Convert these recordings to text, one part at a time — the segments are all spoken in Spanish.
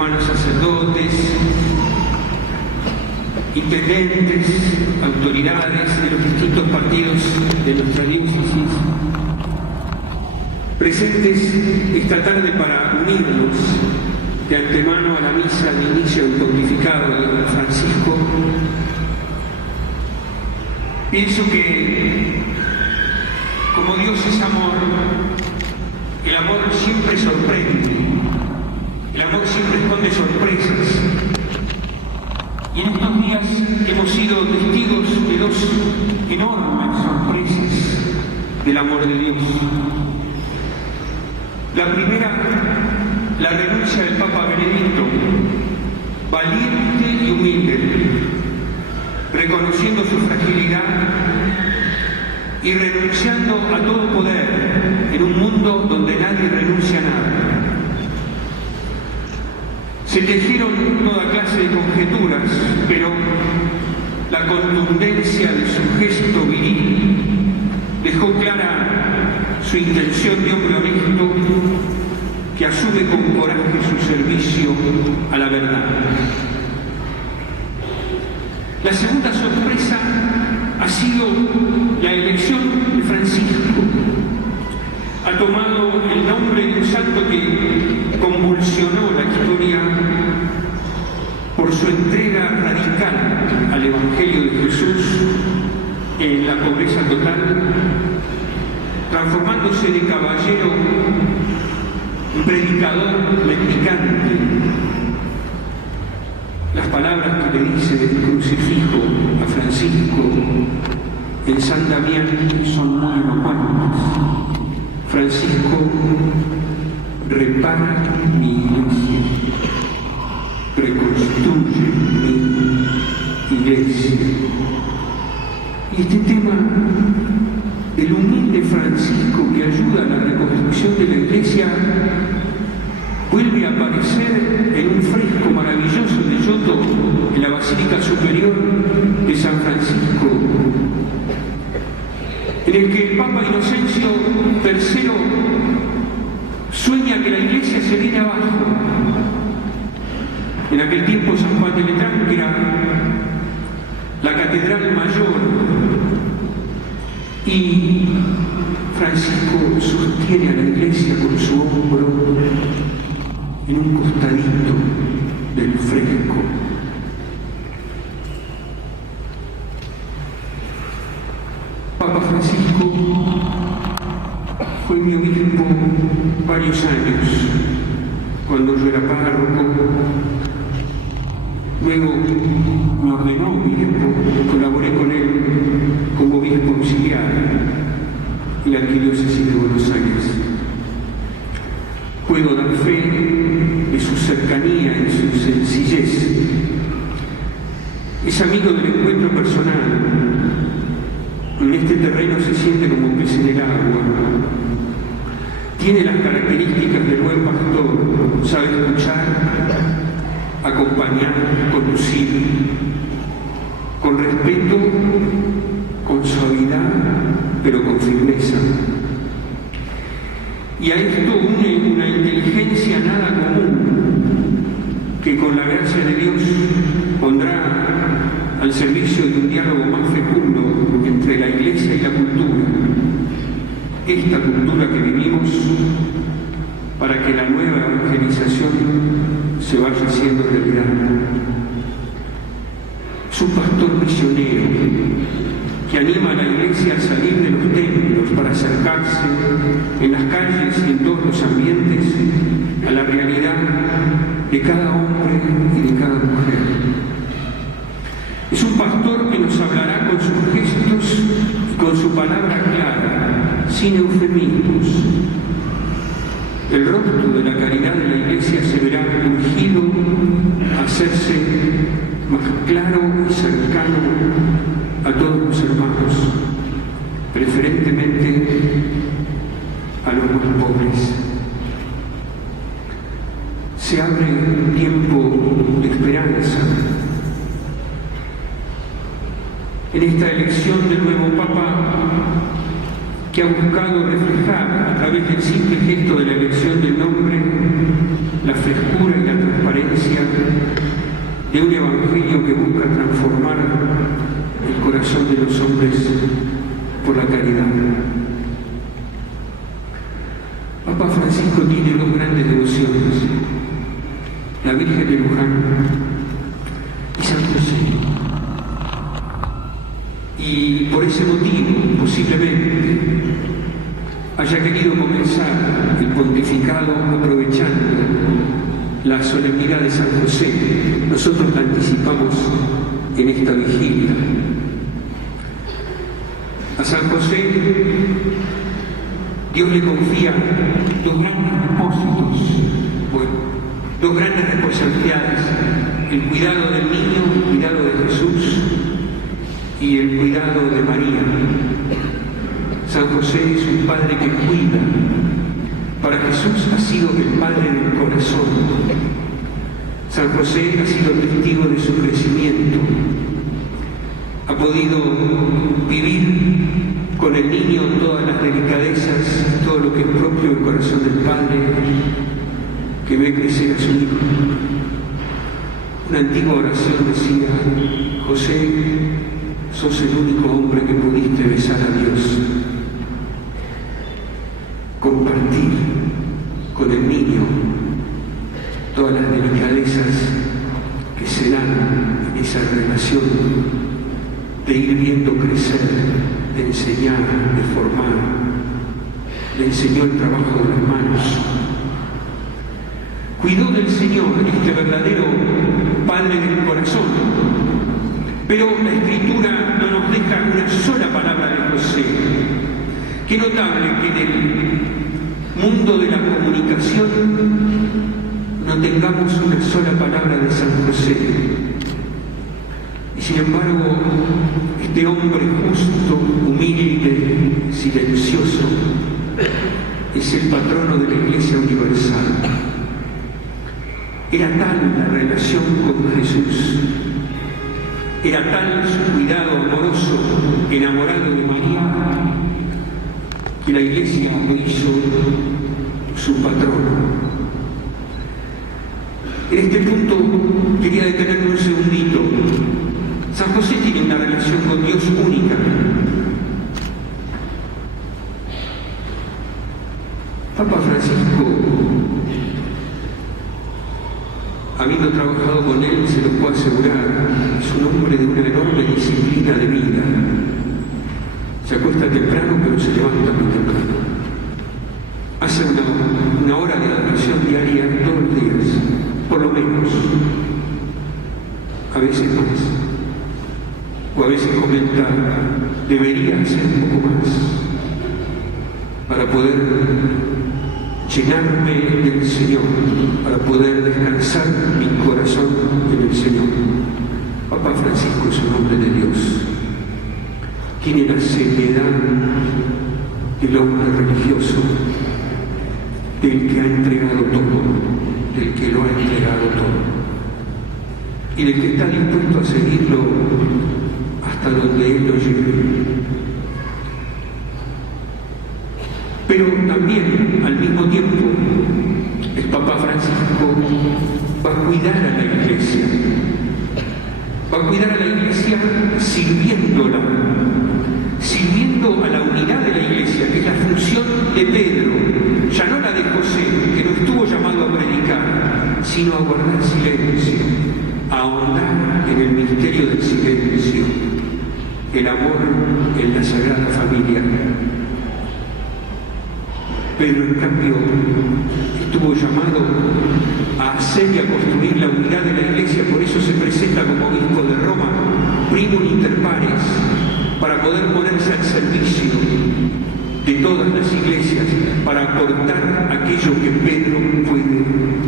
hermanos sacerdotes, intendentes, autoridades de los distintos partidos de nuestra diócesis, presentes esta tarde para unirnos de antemano a la misa de inicio del pontificado de Don Francisco. Pienso que, como Dios es amor, el amor siempre sorprende, el amor siempre esconde sorpresas. Y en estos días hemos sido testigos de dos enormes sorpresas del amor de Dios. La primera, la renuncia del Papa Benedicto, valiente y humilde, reconociendo su fragilidad y renunciando a todo poder en un mundo donde nadie renuncia a nada. Se tejieron toda clase de conjeturas, pero la contundencia de su gesto viril dejó clara su intención de hombre honesto que asume con coraje su servicio a la verdad. La segunda sorpresa ha sido la elección de Francisco. Ha tomado el nombre de un santo que convulsionó la historia por su entrega radical al Evangelio de Jesús en la pobreza total, transformándose de caballero en predicador mendicante. Las palabras que le dice el crucifijo a Francisco en San Damián son muy elocuentes. Francisco, repara mi iglesia, reconstruye mi iglesia. Y este tema del humilde Francisco que ayuda a la reconstrucción de la iglesia vuelve a aparecer en un fresco maravilloso de Giotto en la Basílica Superior de San Francisco, en el que el Papa Inocencio III sueña que la iglesia se viene abajo. En aquel tiempo San Juan de Letrán, que era la catedral mayor, y Francisco sostiene a la iglesia con su hombro en un costadito del fresco. Papa Francisco fue mi obispo varios años, cuando yo era párroco. Luego me ordenó obispo, colaboré con él como obispo auxiliar en la Arquidiócesis de Buenos Aires. Puedo dar fe de su cercanía y su sencillez. Es amigo del encuentro personal. En este terreno se siente como pez en el agua. Tiene las características del buen pastor. Sabe escuchar, acompañar, conducir, con respeto, con suavidad, pero con firmeza. Y a esto une una inteligencia nada común, que con la gracia de Dios pondrá al servicio de un diálogo más fecundo entre la Iglesia y la cultura. Esta cultura que vivimos, para que la nueva evangelización se vaya haciendo realidad. Es un pastor misionero que anima a la iglesia a salir de los templos para acercarse en las calles y en todos los ambientes a la realidad de cada hombre y de cada mujer. Es un pastor que nos hablará con sus gestos y con su palabra clara, sin eufemismos. El rostro de la caridad de la iglesia se verá urgido a hacerse más claro y cercano a todos los hermanos, preferentemente a los más pobres. Se abre un tiempo de esperanza. En esta elección del nuevo Papa, que ha buscado reflejar a través del simple gesto de la elección del nombre la frescura y la transparencia de un evangelio que busca transformar el corazón de los hombres por la caridad. Papa Francisco tiene dos grandes devociones: la Virgen de Luján y San José. Y por ese motivo, posiblemente, haya querido comenzar el pontificado aprovechando la solemnidad de San José. Nosotros la anticipamos en esta vigilia. A San José Dios le confía dos grandes propósitos, dos grandes responsabilidades: el cuidado del niño, el cuidado de Jesús y el cuidado de María. San José es un padre que cuida. Para Jesús ha sido el padre del corazón. San José ha sido testigo de su crecimiento. Ha podido vivir con el niño todas las delicadezas, todo lo que es propio del corazón del padre que ve crecer a su hijo. Una antigua oración decía: José, sos el único hombre que pudiste besar a Dios. Compartir con el niño todas las delicadezas que se dan en esa relación de ir viendo crecer, de enseñar, de formar. Le enseñó el trabajo de las manos. Cuidó del Señor, este verdadero Padre del corazón. Pero la Escritura no nos deja una sola palabra de José. Qué notable que en el mundo de la comunicación no tengamos una sola palabra de San José. Y sin embargo, este hombre justo, humilde, silencioso, es el patrono de la Iglesia Universal. Era tal la relación con Jesús, era tal su cuidado amoroso, enamorado de María, que la Iglesia lo hizo su patrono. En este punto quería detenerme un segundito. San José tiene una relación con Dios única. Papa Francisco, habiendo trabajado con él, se lo puedo asegurar, es un hombre de una enorme disciplina de vida. Se acuesta temprano, pero se levanta muy temprano. Hace una hora de adoración diaria todos los días, por lo menos, a veces más. O a veces comenta: debería hacer un poco más para poder llenarme del Señor, para poder descansar mi corazón en el Señor. Papa Francisco es un hombre de Dios. Tiene la seriedad del hombre religioso, del que ha entregado todo, del que lo ha entregado todo, y del que está dispuesto a seguirlo hasta donde Él lo lleve. Pero también, al mismo tiempo, el Papa Francisco va a cuidar a la Iglesia. Va a cuidar a la Iglesia sirviéndola, sirviendo a la unidad de la Iglesia, que es la función de Pedro, ya no la de José, que no estuvo llamado a predicar, sino a guardar silencio, a ahondar en el misterio del silencio, el amor en la Sagrada Familia. Pedro, en cambio, estuvo llamado a hacer y a construir la unidad de la Iglesia, por eso se presenta como obispo de Roma, primum inter pares, para poder ponerse al servicio de todas las iglesias, para aportar aquello que Pedro puede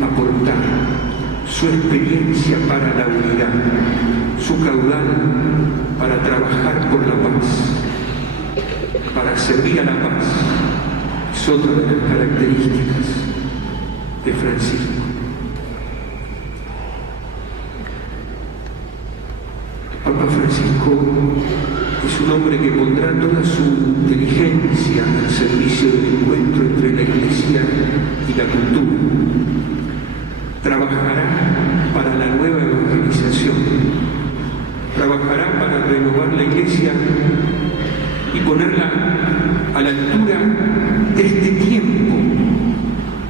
aportar, su experiencia para la unidad, su caudal para trabajar por la paz, para servir a la paz. Es otra de las características de Francisco. Papa Francisco es un hombre que pondrá toda su inteligencia al servicio del encuentro entre la Iglesia y la cultura. Trabajará para la nueva evangelización tomar la Iglesia y ponerla a la altura de este tiempo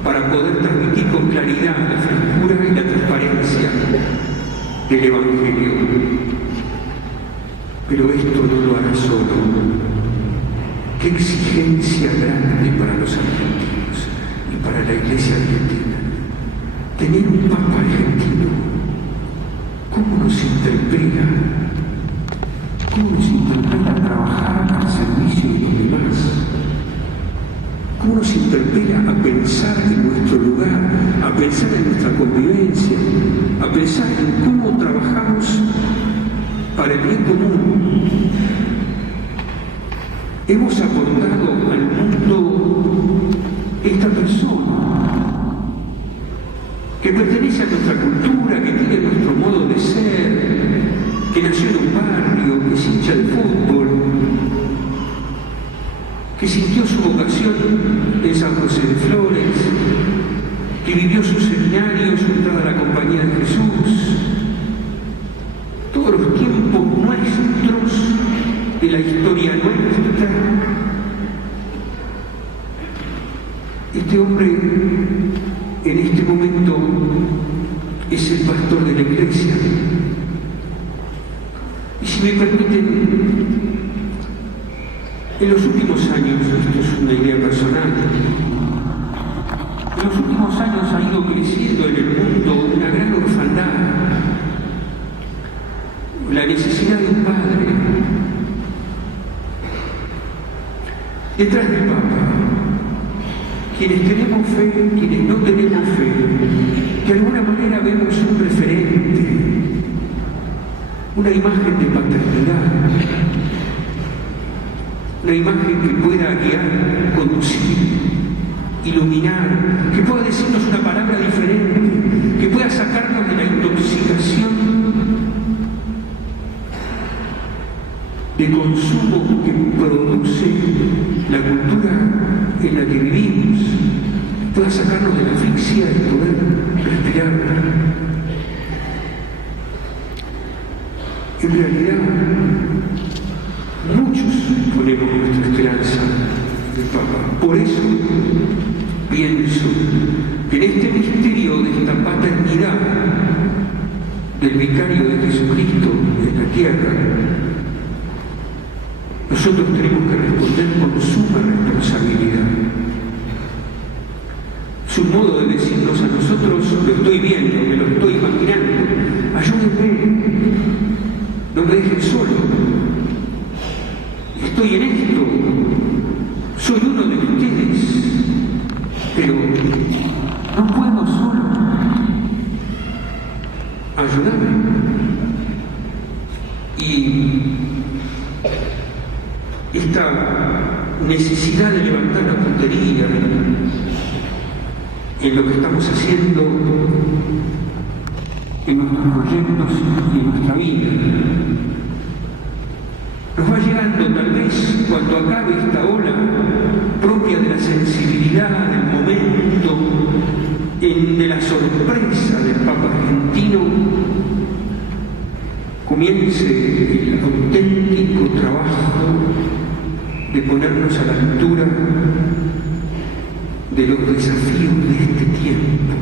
para poder transmitir con claridad la frescura y la transparencia del Evangelio. Pero esto no lo hará solo. Qué exigencia grande para los argentinos y para la Iglesia argentina. Tener un Papa argentino, ¿cómo nos interpela? ¿Cómo nos interpela trabajar al servicio de los demás? ¿Cómo nos interpela a pensar en nuestro lugar, a pensar en nuestra convivencia, a pensar en cómo trabajamos para el bien común? Hemos aportado al mundo esta persona que pertenece a nuestra cultura, que tiene nuestro modo de ser, que nació en un barrio, que es hincha de fútbol, que sintió su vocación en San José de Flores, que vivió sus seminarios junto a la compañía de Jesús, todos los tiempos nuestros de la historia nuestra. Este hombre en este momento es el pastor de la Iglesia. Y si me permiten, en los últimos años, esto es una idea personal, en los últimos años ha ido creciendo en el mundo una gran orfandad, la necesidad de un padre. Detrás del Papa, quienes tenemos fe, quienes no tenemos fe, de alguna manera vemos un referente, una imagen de paternidad, una imagen que pueda guiar, conducir, iluminar, que pueda decirnos una palabra diferente, que pueda sacarnos de la intoxicación de consumo que produce la cultura en la que vivimos, pueda sacarnos de la asfixia de poder respirar. En realidad, muchos ponemos nuestra esperanza en el Papa. Por eso pienso que en este misterio de esta paternidad del vicario de Jesucristo en la tierra, nosotros tenemos que responder con suma responsabilidad. Su modo de decirnos a nosotros: lo estoy viendo, me lo estoy imaginando, ayúdenme, no me dejen solo, estoy en esto, soy uno de ustedes, pero no puedo solo, ayúdame. Y esta necesidad de levantar la puntería en lo que estamos haciendo, en nuestros proyectos y en nuestra vida, nos va llegando tal vez cuando acabe esta ola propia de la sensibilidad del momento, de la sorpresa del Papa argentino, comience el auténtico trabajo de ponernos a la altura de los desafíos de este tiempo.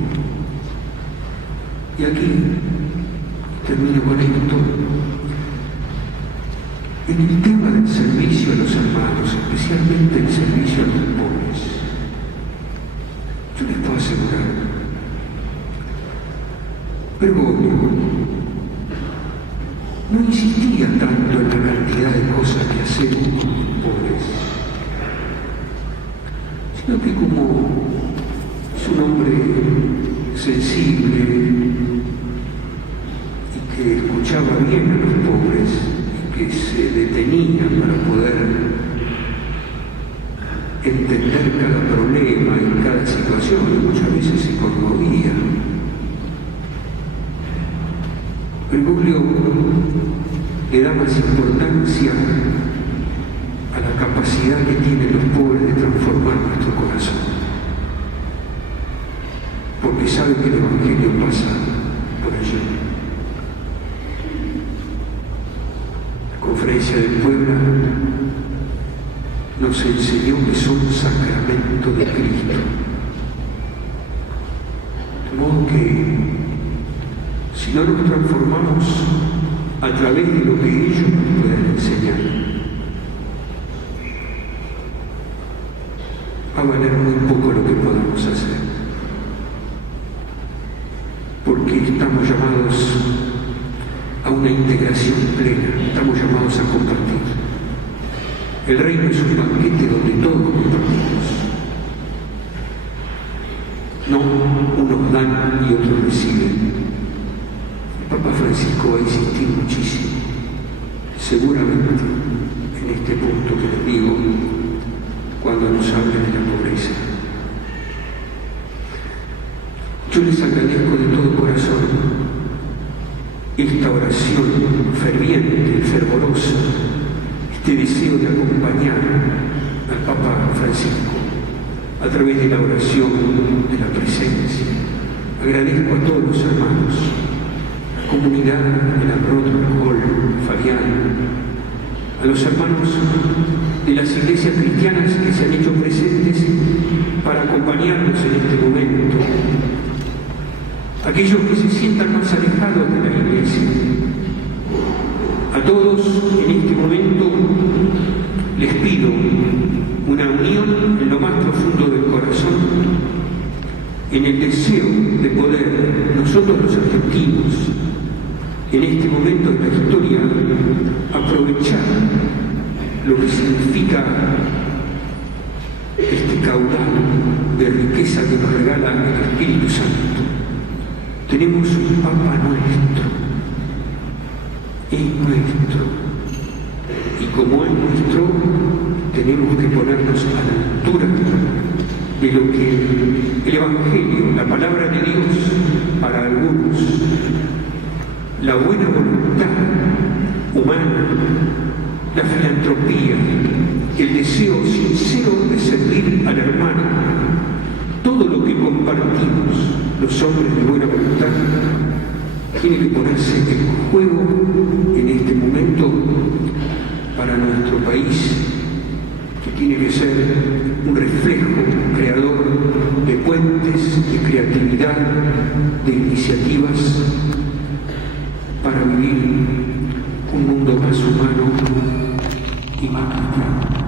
Y aquí termino con esto. En el tema del servicio a los hermanos, especialmente el servicio a los pobres, yo les puedo asegurar, Bergoglio no insistía tanto en la cantidad de cosas que hacemos con los pobres, sino que como es un hombre sensible y que escuchaba bien a los pobres y que se detenía para poder entender cada problema y cada situación, y muchas veces se conmovía. Bergoglio le da más importancia a la capacidad que tienen los pobres de transformar nuestro corazón, porque sabe que el Evangelio pasa por allí. Conferencia de Puebla nos enseñó que son sacramento de Cristo. De modo que, si no nos transformamos a través de lo que ellos nos puedan enseñar, va a valer muy poco lo que podamos hacer. Porque estamos llamados a una integración plena, estamos llamados a compartir. El reino es un banquete donde todos compartimos. No unos dan y otros reciben. El Papa Francisco va a insistir muchísimo, seguramente en este punto que les digo, cuando nos habla de la pobreza. Yo les agradezco de todo corazón esta oración ferviente, fervorosa, este deseo de acompañar al Papa Francisco a través de la oración, de la presencia. Agradezco a todos los hermanos, la comunidad de la Rotterdam Hall, Fabián, a los hermanos de las iglesias cristianas que se han hecho presentes para acompañarnos en este momento, aquellos que se sientan más alejados de la iglesia. A todos en este momento les pido una unión en lo más profundo del corazón, en el deseo de poder nosotros los argentinos, en este momento de la historia, aprovechar lo que significa este caudal de riqueza que nos regala el Espíritu Santo. Tenemos un Papa nuestro, es nuestro, y como es nuestro, tenemos que ponernos a la altura de lo que el Evangelio, la palabra de Dios, para algunos, la buena voluntad humana, la filantropía, el deseo sincero de servir al hermano, todo lo que compartimos los hombres de buena voluntad, tiene que ponerse en juego en este momento para nuestro país, que tiene que ser un reflejo creador de puentes, de creatividad, de iniciativas para vivir un mundo más humano y más cristiano.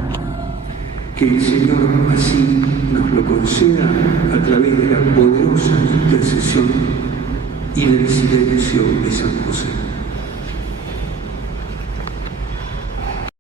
Que el Señor así nos lo conceda a través de la poderosa intercesión y del silencio de San José.